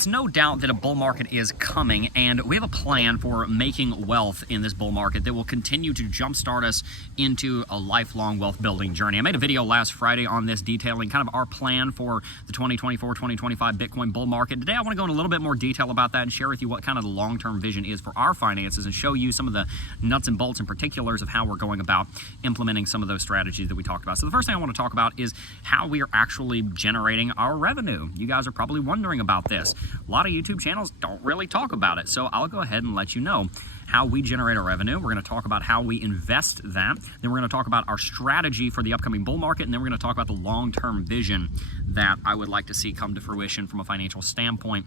It's no doubt that a bull market is coming, and we have a plan for making wealth in this bull market that will continue to jumpstart us into a lifelong wealth building journey. I made a video last Friday on this detailing kind of our plan for the 2024-2025 Bitcoin bull market. Today I want to go in a little bit more detail about that and share with you what kind of the long-term vision is for our finances and show you some of the nuts and bolts and particulars of how we're going about implementing some of those strategies that we talked about. So the first thing I want to talk about is how we are actually generating our revenue. You guys are probably wondering about this. A lot of YouTube channels don't really talk about it, so I'll go ahead and let you know how we generate our revenue. We're going to talk about how we invest that. Then we're going to talk about our strategy for the upcoming bull market, and then we're going to talk about the long-term vision that I would like to see come to fruition from a financial standpoint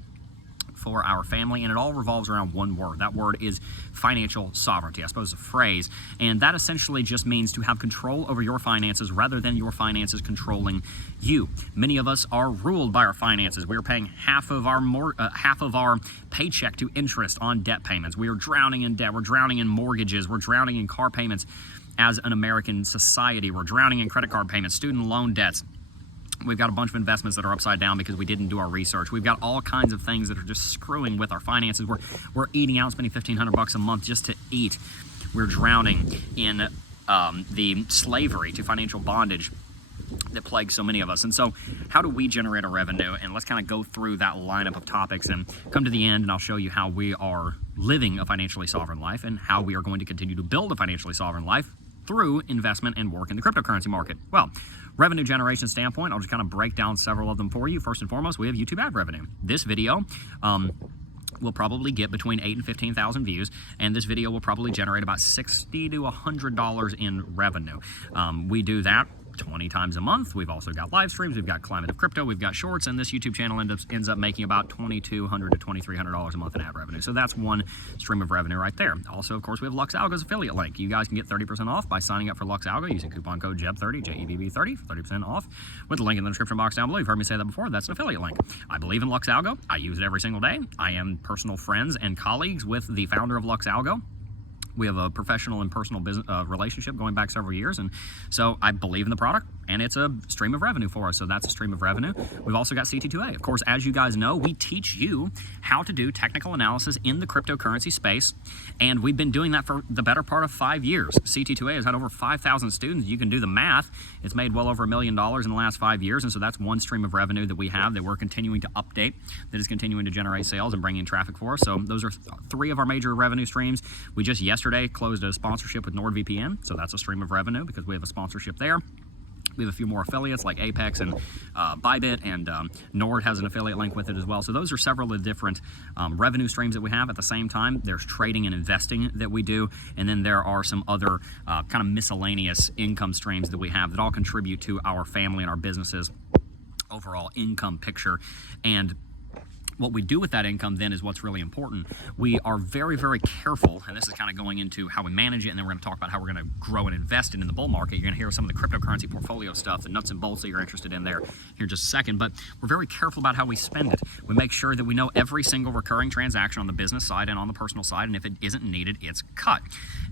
for our family, and it all revolves around one word. That word is financial sovereignty. I suppose it's a phrase, and that essentially just means to have control over your finances rather than your finances controlling you. Many of us are ruled by our finances. We are paying half of our paycheck to interest on debt payments. We are drowning in debt. We're drowning in mortgages. We're drowning in car payments as an American society. We're drowning in credit card payments, student loan debts. We've got a bunch of investments that are upside down because we didn't do our research. We've got all kinds of things that are just screwing with our finances. We're eating out, spending $1,500 a month just to eat. We're drowning in the slavery to financial bondage that plagues so many of us. And so how do we generate our revenue? And let's kind of go through that lineup of topics and come to the end, and I'll show you how we are living a financially sovereign life and how we are going to continue to build a financially sovereign life through investment and work in the cryptocurrency market. Well, revenue generation standpoint, I'll just kind of break down several of them for you. First and foremost, we have YouTube ad revenue. This video will probably get between 8,000 and 15,000 views, and this video will probably generate about $60 to $100 in revenue. We do that 20 times a month. We've also got live streams, we've got Climate of Crypto, we've got shorts, and this YouTube channel ends up making about $2,200 to $2,300 a month in ad revenue. So that's one stream of revenue right there. Also, of course, we have LuxAlgo's affiliate link. You guys can get 30% off by signing up for LuxAlgo using coupon code JEB30, JEBB30, for 30% off with the link in the description box down below. You've heard me say that before. That's an affiliate link. I believe in LuxAlgo. I use it every single day. I am personal friends and colleagues with the founder of LuxAlgo. We have a professional and personal business relationship going back several years, and so I believe in the product, and it's a stream of revenue for us, so that's a stream of revenue. We've also got CT2A. Of course, as you guys know, we teach you how to do technical analysis in the cryptocurrency space, and we've been doing that for the better part of 5 years. CT2A has had over 5,000 students. You can do the math. It's made well over $1 million in the last 5 years, and so that's one stream of revenue that we have that we're continuing to update, that is continuing to generate sales and bring in traffic for us. So those are 3 of our major revenue streams. We just yesterday closed a sponsorship with NordVPN, so that's a stream of revenue because we have a sponsorship there. We have a few more affiliates like Apex and Bybit, and Nord has an affiliate link with it as well. So those are several of the different revenue streams that we have. At the same time, there's trading and investing that we do, and then there are some other kind of miscellaneous income streams that we have that all contribute to our family and our businesses' overall income picture. And what we do with that income then is what's really important. We are very, very careful, and this is kind of going into how we manage it, and then we're going to talk about how we're going to grow and invest in the bull market. You're going to hear some of the cryptocurrency portfolio stuff, the nuts and bolts that you're interested in there here in just a second, but we're very careful about how we spend it. We make sure that we know every single recurring transaction on the business side and on the personal side, and if it isn't needed, it's cut.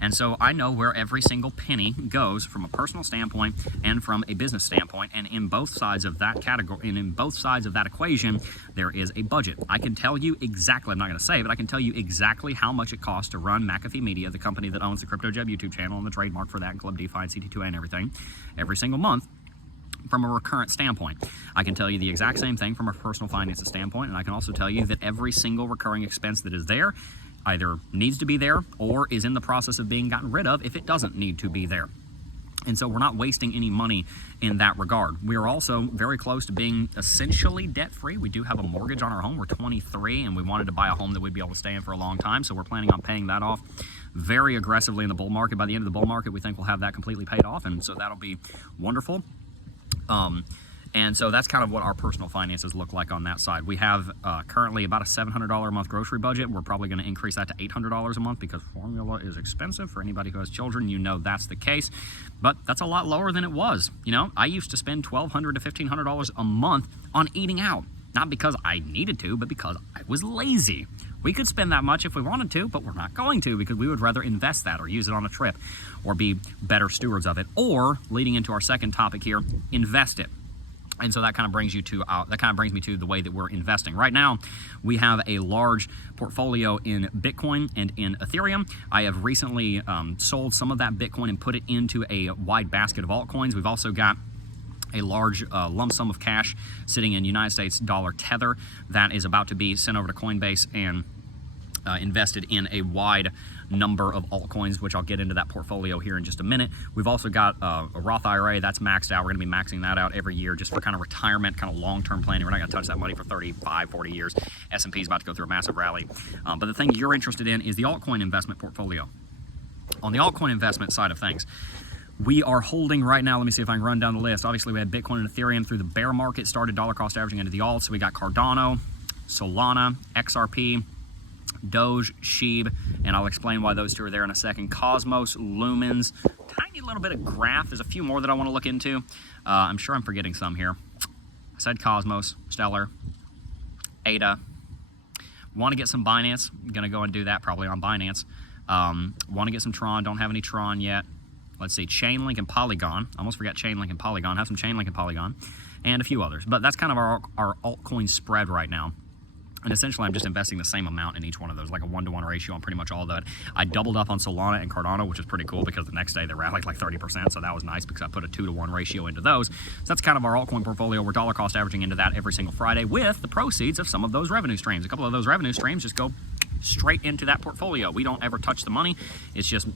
And so I know where every single penny goes from a personal standpoint and from a business standpoint, and in both sides of that category, and in both sides of that equation, there is a budget. I can tell you exactly, I'm not going to say, but I can tell you exactly how much it costs to run McAfee Media, the company that owns the CryptoJeb YouTube channel and the trademark for that, and Club DeFi and CT2A and everything, every single month from a recurrent standpoint. I can tell you the exact same thing from a personal finances standpoint, and I can also tell you that every single recurring expense that is there either needs to be there or is in the process of being gotten rid of if it doesn't need to be there. And so we're not wasting any money in that regard. We are also very close to being essentially debt-free. We do have a mortgage on our home. We're 23, and we wanted to buy a home that we'd be able to stay in for a long time, so we're planning on paying that off very aggressively in the bull market. By the end of the bull market, we think we'll have that completely paid off, and so that'll be wonderful. And so that's kind of what our personal finances look like on that side. We have currently about a $700 a month grocery budget. We're probably going to increase that to $800 a month because formula is expensive. For anybody who has children, you know that's the case. But that's a lot lower than it was. You know, I used to spend $1,200 to $1,500 a month on eating out. Not because I needed to, but because I was lazy. We could spend that much if we wanted to, but we're not going to because we would rather invest that or use it on a trip or be better stewards of it. Or, leading into our second topic here, invest it. And so that kind of brings me to the way that we're investing. Right now, we have a large portfolio in Bitcoin and in Ethereum. I have recently sold some of that Bitcoin and put it into a wide basket of altcoins. We've also got a large lump sum of cash sitting in United States dollar Tether that is about to be sent over to Coinbase and invested in a wide number of altcoins, which I'll get into that portfolio here in just a minute. We've also got a Roth IRA that's maxed out. We're going to be maxing that out every year just for kind of retirement, kind of long-term planning. We're not going to touch that money for 35, 40 years. S&P is about to go through a massive rally. But the thing you're interested in is the altcoin investment portfolio. On the altcoin investment side of things, we are holding right now, let me see if I can run down the list. Obviously, we had Bitcoin and Ethereum through the bear market, started dollar cost averaging into the alts. So we got Cardano, Solana, XRP, Doge, Sheeb, and I'll explain why those two are there in a second. Cosmos, Lumens, tiny little bit of Graph. There's a few more that I want to look into. I'm sure I'm forgetting some here. I said Cosmos, Stellar, ADA. Want to get some Binance. I'm going to go and do that probably on Binance. Want to get some Tron. Don't have any Tron yet. Let's see, Chainlink and Polygon. Almost forgot Chainlink and Polygon. Have some Chainlink and Polygon. And a few others. But that's kind of our altcoin spread right now. And essentially, I'm just investing the same amount in each one of those, like a 1-to-1 ratio on pretty much all of that. I doubled up on Solana and Cardano, which is pretty cool because the next day they rallied like 30%, so that was nice because I put a 2-to-1 ratio into those. So that's kind of our altcoin portfolio. We're dollar cost averaging into that every single Friday with the proceeds of some of those revenue streams. A couple of those revenue streams just go straight into that portfolio. We don't ever touch the money. It's just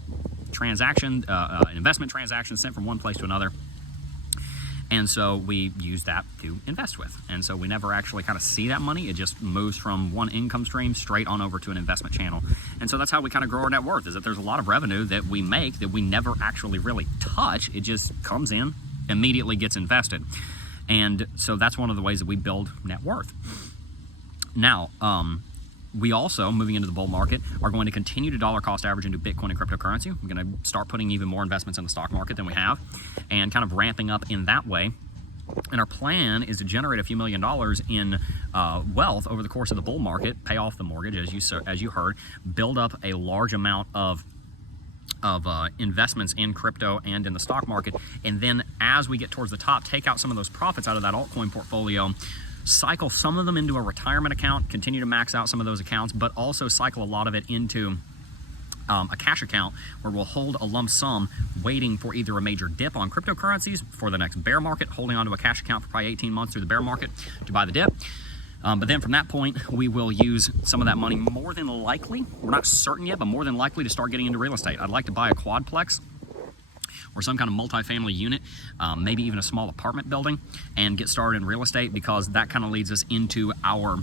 investment transactions sent from one place to another. And so we use that to invest with. And so we never actually kind of see that money. It just moves from one income stream straight on over to an investment channel. And so that's how we kind of grow our net worth, is that there's a lot of revenue that we make that we never actually really touch. It just comes in, immediately gets invested. And so that's one of the ways that we build net worth. Now, we also, moving into the bull market, are going to continue to dollar cost average into Bitcoin and cryptocurrency. We're going to start putting even more investments in the stock market than we have and kind of ramping up in that way. And our plan is to generate a few $1 million in wealth over the course of the bull market, pay off the mortgage, as you heard, build up a large amount of investments in crypto and in the stock market. And then as we get towards the top, take out some of those profits out of that altcoin portfolio, cycle some of them into a retirement account, continue to max out some of those accounts, but also cycle a lot of it into a cash account where we'll hold a lump sum waiting for either a major dip on cryptocurrencies for the next bear market, holding onto a cash account for probably 18 months through the bear market to buy the dip. But then from that point, we will use some of that money more than likely, we're not certain yet, but more than likely to start getting into real estate. I'd like to buy a quadplex or some kind of multifamily unit, maybe even a small apartment building, and get started in real estate, because that kind of leads us into our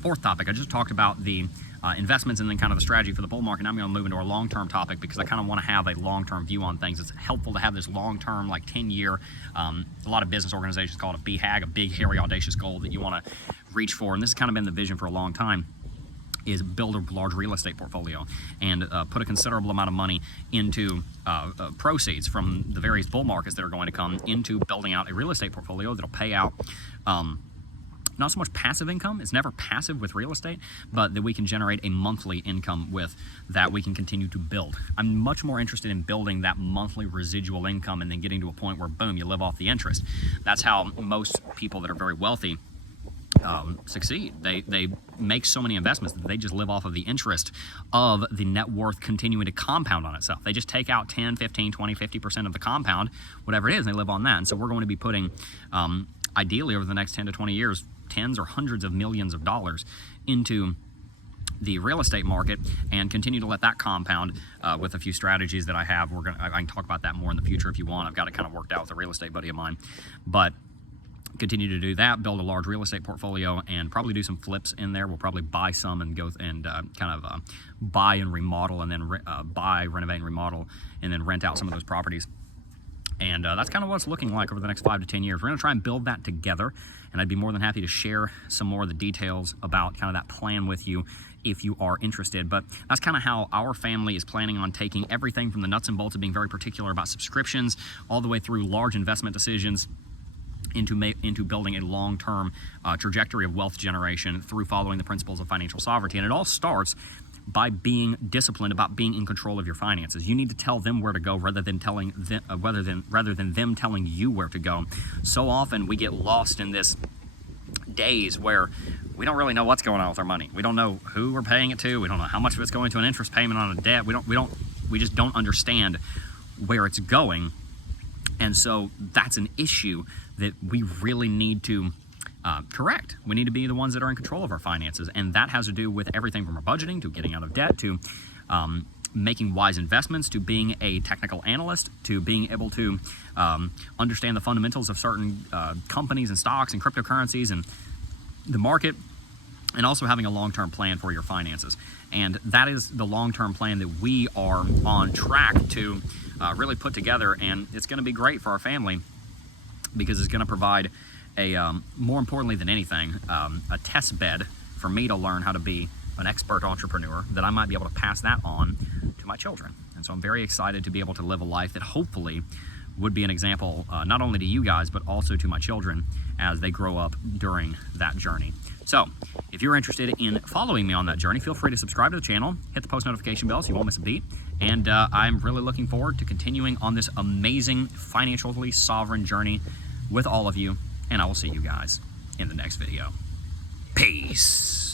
fourth topic. I just talked about the investments and then kind of the strategy for the bull market. Now I'm going to move into our long-term topic because I kind of want to have a long-term view on things. It's helpful to have this long-term, like 10-year, a lot of business organizations call it a BHAG, a big, hairy, audacious goal that you want to reach for. And this has kind of been the vision for a long time, is build a large real estate portfolio and put a considerable amount of money into proceeds from the various bull markets that are going to come into building out a real estate portfolio that'll pay out not so much passive income. It's never passive with real estate, but that we can generate a monthly income with that we can continue to build. I'm much more interested in building that monthly residual income and then getting to a point where, boom, you live off the interest. That's how most people that are very wealthy succeed. They make so many investments that they just live off of the interest of the net worth continuing to compound on itself. They just take out 10, 15, 20, 50% of the compound, whatever it is, and they live on that. And so we're going to be putting, ideally over the next 10 to 20 years, tens or hundreds of millions of dollars into the real estate market and continue to let that compound with a few strategies that I have. I can talk about that more in the future if you want. I've got it kind of worked out with a real estate buddy of mine. But continue to do that, build a large real estate portfolio, and probably do some flips in there. We'll probably buy some and go and buy and remodel, and then buy, renovate, and remodel, and then rent out some of those properties. And that's kind of what it's looking like over the next 5 to 10 years. We're going to try and build that together, and I'd be more than happy to share some more of the details about kind of that plan with you if you are interested. But that's kind of how our family is planning on taking everything from the nuts and bolts of being very particular about subscriptions all the way through large investment decisions into building a long-term trajectory of wealth generation through following the principles of financial sovereignty. And it all starts by being disciplined about being in control of your finances. You need to tell them where to go rather than them telling you where to go. So often we get lost in this days where we don't really know what's going on with our money. We don't know who we're paying it to. We don't know how much of it's going to an interest payment on a debt. We just don't understand where it's going. And so that's an issue that we really need to correct. We need to be the ones that are in control of our finances. And that has to do with everything from our budgeting to getting out of debt to making wise investments to being a technical analyst to being able to understand the fundamentals of certain companies and stocks and cryptocurrencies and the market, and also having a long-term plan for your finances. And that is the long-term plan that we are on track to really put together, and it's going to be great for our family because it's going to provide a, more importantly than anything, a test bed for me to learn how to be an expert entrepreneur, that I might be able to pass that on to my children. And so I'm very excited to be able to live a life that hopefully would be an example not only to you guys, but also to my children as they grow up during that journey. So if you're interested in following me on that journey, feel free to subscribe to the channel, hit the post notification bell so you won't miss a beat. And I'm really looking forward to continuing on this amazing financially sovereign journey with all of you. And I will see you guys in the next video. Peace.